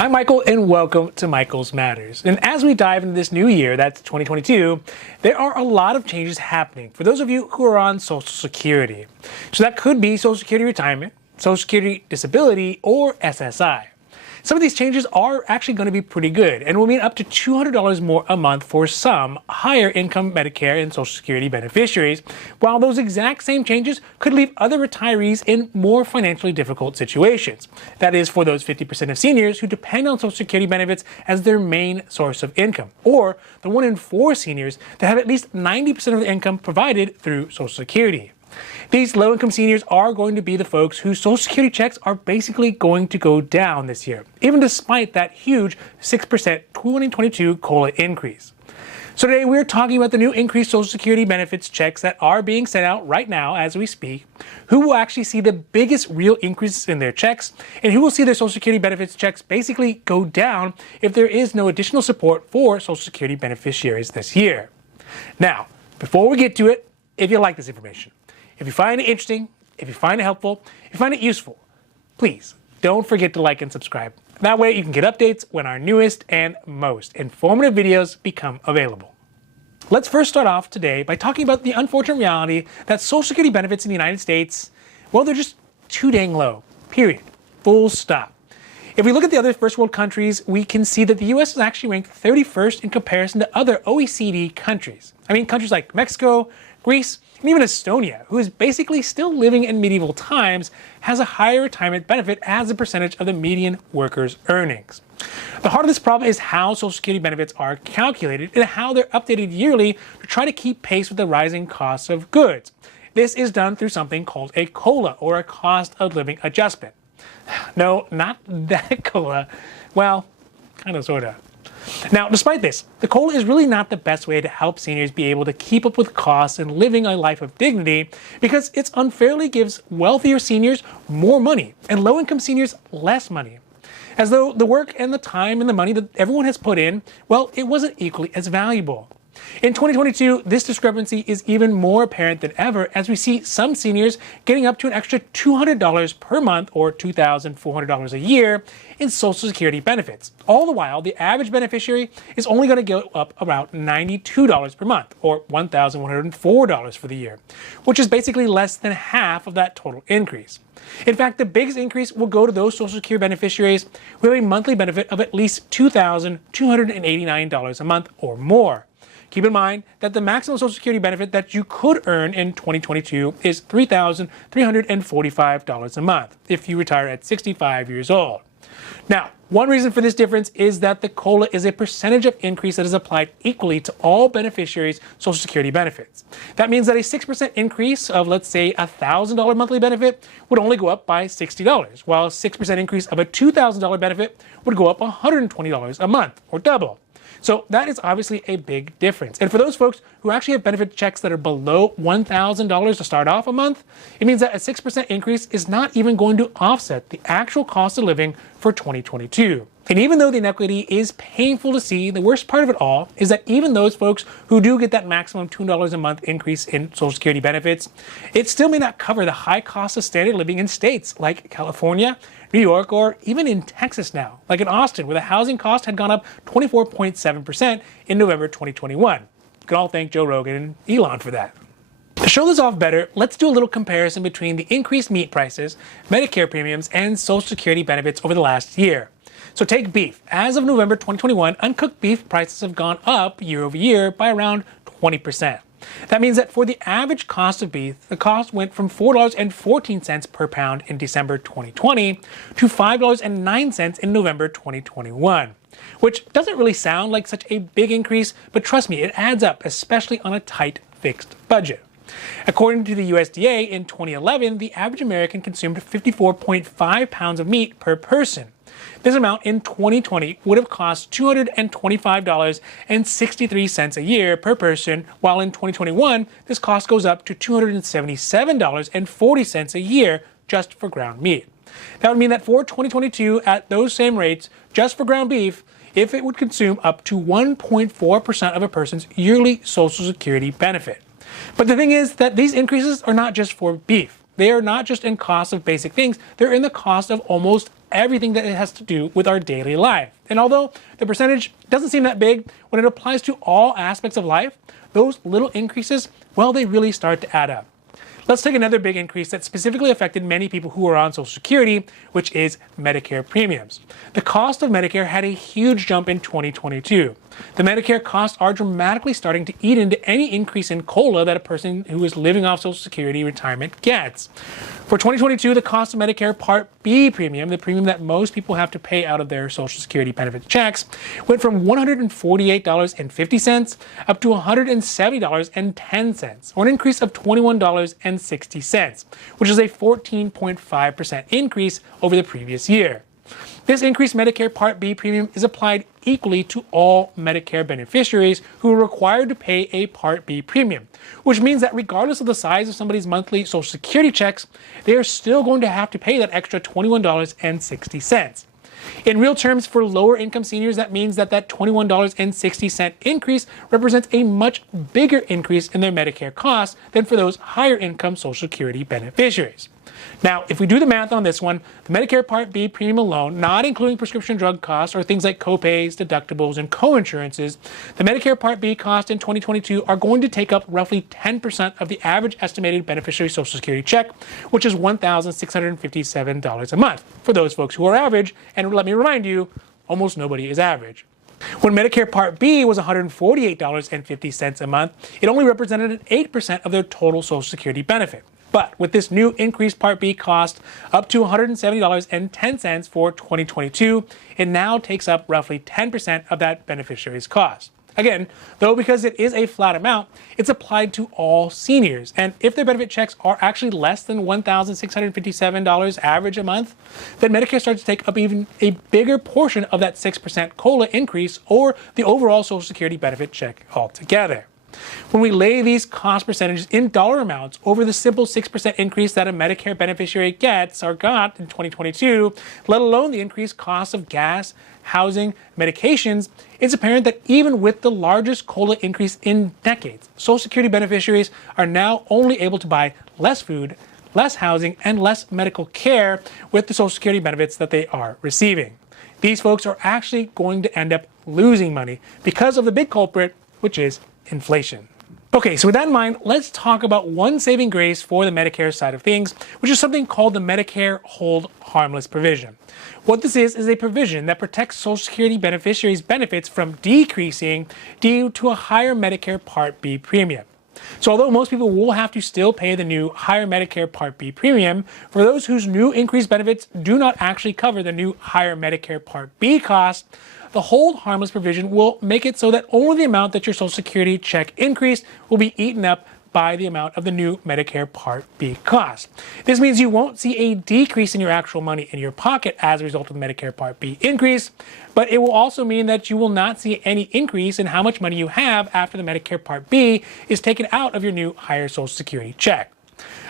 I'm Michael and welcome to Michael's Matters. And as we dive into this new year, that's 2022, there are a lot of changes happening for those of you who are on Social Security. So that could be Social Security retirement, Social Security disability, or SSI. Some of these changes are actually going to be pretty good and will mean up to $200 more a month for some higher income Medicare and Social Security beneficiaries, while those exact same changes could leave other retirees in more financially difficult situations. That is for those 50% of seniors who depend on Social Security benefits as their main source of income, or the 1 in 4 seniors that have at least 90% of their income provided through Social Security. These low-income seniors are going to be the folks whose Social Security checks are basically going to go down this year, even despite that huge 6% 2022 COLA increase. So today we're talking about the new increased Social Security benefits checks that are being sent out right now as we speak, who will actually see the biggest real increases in their checks, and who will see their Social Security benefits checks basically go down if there is no additional support for Social Security beneficiaries this year. Now, before we get to it, if you like this information, if you find it interesting, if you find it helpful, if you find it useful, please don't forget to like and subscribe. That way you can get updates when our newest and most informative videos become available. Let's first start off today by talking about the unfortunate reality that Social Security benefits in the United States, well, they're just too dang low, period, full stop. If we look at the other first world countries, we can see that the US is actually ranked 31st in comparison to other OECD countries. I mean, countries like Mexico, Greece, and even Estonia, who is basically still living in medieval times, has a higher retirement benefit as a percentage of the median worker's earnings. The heart of this problem is how Social Security benefits are calculated and how they're updated yearly to try to keep pace with the rising costs of goods. This is done through something called a COLA, or a cost of living adjustment. No, not that COLA. Well, kind of, sort of. Now, despite this, the COLA is really not the best way to help seniors be able to keep up with costs and living a life of dignity, because it unfairly gives wealthier seniors more money and low-income seniors less money. As though the work and the time and the money that everyone has put in, well, it wasn't equally as valuable. In 2022, this discrepancy is even more apparent than ever, as we see some seniors getting up to an extra $200 per month, or $2,400 a year, in Social Security benefits. All the while, the average beneficiary is only going to go up about $92 per month, or $1,104 for the year, which is basically less than half of that total increase. In fact, the biggest increase will go to those Social Security beneficiaries who have a monthly benefit of at least $2,289 a month or more. Keep in mind that the maximum Social Security benefit that you could earn in 2022 is $3,345 a month if you retire at 65 years old. Now, one reason for this difference is that the COLA is a percentage of increase that is applied equally to all beneficiaries' Social Security benefits. That means that a 6% increase of, let's say, a $1,000 monthly benefit would only go up by $60, while a 6% increase of a $2,000 benefit would go up $120 a month, or double. So that is obviously a big difference. And for those folks who actually have benefit checks that are below $1,000 to start off a month, it means that a 6% increase is not even going to offset the actual cost of living for 2022. And even though the inequity is painful to see, the worst part of it all is that even those folks who do get that maximum $200 a month increase in Social Security benefits, it still may not cover the high cost of standard living in states like California, New York, or even in Texas now, like in Austin, where the housing cost had gone up 24.7% in November 2021. You can all thank Joe Rogan and Elon for that. To show this off better, let's do a little comparison between the increased meat prices, Medicare premiums, and Social Security benefits over the last year. So take beef. As of November 2021, uncooked beef prices have gone up year over year by around 20%. That means that for the average cost of beef, the cost went from $4.14 per pound in December 2020 to $5.09 in November 2021, which doesn't really sound like such a big increase, but trust me, it adds up, especially on a tight fixed budget. According to the USDA, in 2011, the average American consumed 54.5 pounds of meat per person. This amount in 2020 would have cost $225.63 a year per person, while in 2021, this cost goes up to $277.40 a year just for ground meat. That would mean that for 2022, at those same rates, just for ground beef, if it would consume up to 1.4% of a person's yearly Social Security benefit. But the thing is that these increases are not just for beef. They are not just in cost of basic things, they're in the cost of almost everything that it has to do with our daily life. And although the percentage doesn't seem that big, when it applies to all aspects of life, those little increases, well, they really start to add up. Let's take another big increase that specifically affected many people who are on Social Security, which is Medicare premiums. The cost of Medicare had a huge jump in 2022. The Medicare costs are dramatically starting to eat into any increase in COLA that a person who is living off Social Security retirement gets. For 2022, the cost of Medicare Part B premium, the premium that most people have to pay out of their Social Security benefit checks, went from $148.50 up to $170.10, or an increase of $21.60, which is a 14.5% increase over the previous year. This increased Medicare Part B premium is applied equally to all Medicare beneficiaries who are required to pay a Part B premium, which means that regardless of the size of somebody's monthly Social Security checks, they are still going to have to pay that extra $21.60. In real terms, for lower income seniors, that means that $21.60 increase represents a much bigger increase in their Medicare costs than for those higher income Social Security beneficiaries. Now, if we do the math on this one, the Medicare Part B premium alone, not including prescription drug costs or things like copays, deductibles, and coinsurances, the Medicare Part B costs in 2022 are going to take up roughly 10% of the average estimated beneficiary Social Security check, which is $1,657 a month for those folks who are average, and let me remind you, almost nobody is average. When Medicare Part B was $148.50 a month, it only represented 8% of their total Social Security benefit. But with this new increased Part B cost up to $170.10 for 2022, it now takes up roughly 10% of that beneficiary's cost. Again, though, because it is a flat amount, it's applied to all seniors. And if their benefit checks are actually less than $1,657 average a month, then Medicare starts to take up even a bigger portion of that 6% COLA increase or the overall Social Security benefit check altogether. When we lay these cost percentages in dollar amounts over the simple 6% increase that a Medicare beneficiary gets or got in 2022, let alone the increased cost of gas, housing, medications, it's apparent that even with the largest COLA increase in decades, Social Security beneficiaries are now only able to buy less food, less housing, and less medical care with the Social Security benefits that they are receiving. These folks are actually going to end up losing money because of the big culprit, which is inflation. Okay, so with that in mind, let's talk about one saving grace for the Medicare side of things, which is something called the Medicare Hold Harmless provision. What this is a provision that protects Social Security beneficiaries' benefits from decreasing due to a higher Medicare Part B premium. So although most people will have to still pay the new higher Medicare Part B premium, for those whose new increased benefits do not actually cover the new higher Medicare Part B cost, the Hold Harmless provision will make it so that only the amount that your Social Security check increased will be eaten up by the amount of the new Medicare Part B cost. This means you won't see a decrease in your actual money in your pocket as a result of the Medicare Part B increase, but it will also mean that you will not see any increase in how much money you have after the Medicare Part B is taken out of your new higher Social Security check.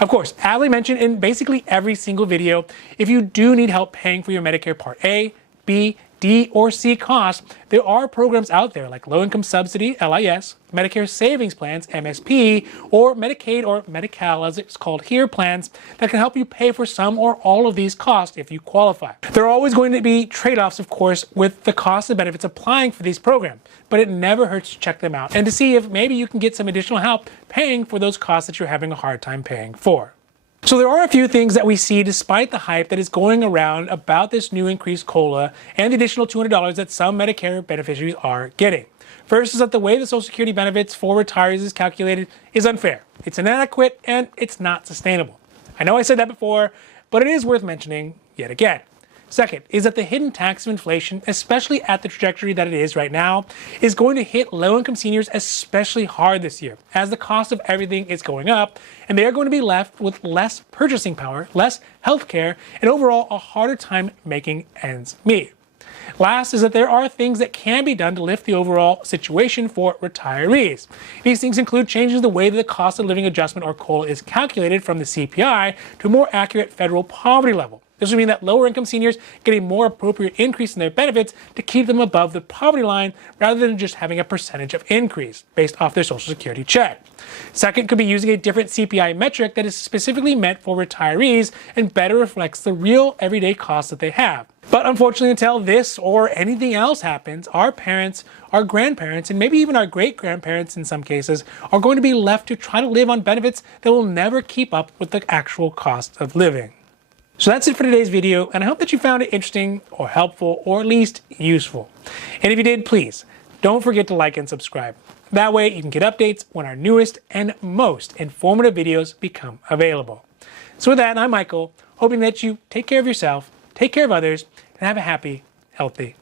Of course, as I mentioned in basically every single video, if you do need help paying for your Medicare Part A, B, D, or C costs, there are programs out there like Low Income Subsidy, LIS, Medicare Savings Plans, MSP, or Medicaid or Medi-Cal, as it's called here, plans that can help you pay for some or all of these costs if you qualify. There are always going to be trade-offs, of course, with the cost and benefits applying for these programs, but it never hurts to check them out and to see if maybe you can get some additional help paying for those costs that you're having a hard time paying for. So there are a few things that we see despite the hype that is going around about this new increased COLA and the additional $200 that some Medicare beneficiaries are getting. First is that the way the Social Security benefits for retirees is calculated is unfair. It's inadequate and it's not sustainable. I know I said that before, but it is worth mentioning yet again. Second is that the hidden tax of inflation, especially at the trajectory that it is right now, is going to hit low-income seniors especially hard this year, as the cost of everything is going up, and they are going to be left with less purchasing power, less health care, and overall a harder time making ends meet. Last is that there are things that can be done to lift the overall situation for retirees. These things include changing the way that the cost of living adjustment or COLA is calculated from the CPI to a more accurate federal poverty level, This would mean that lower income seniors get a more appropriate increase in their benefits to keep them above the poverty line rather than just having a percentage of increase based off their Social Security check. Second, could be using a different CPI metric that is specifically meant for retirees and better reflects the real everyday costs that they have. But unfortunately, until this or anything else happens, our parents, our grandparents, and maybe even our great-grandparents in some cases, are going to be left to try to live on benefits that will never keep up with the actual cost of living. So that's it for today's video, and I hope that you found it interesting or helpful or at least useful. And if you did, please don't forget to like and subscribe. That way you can get updates when our newest and most informative videos become available. So with that, I'm Michael, hoping that you take care of yourself, take care of others, and have a happy, healthy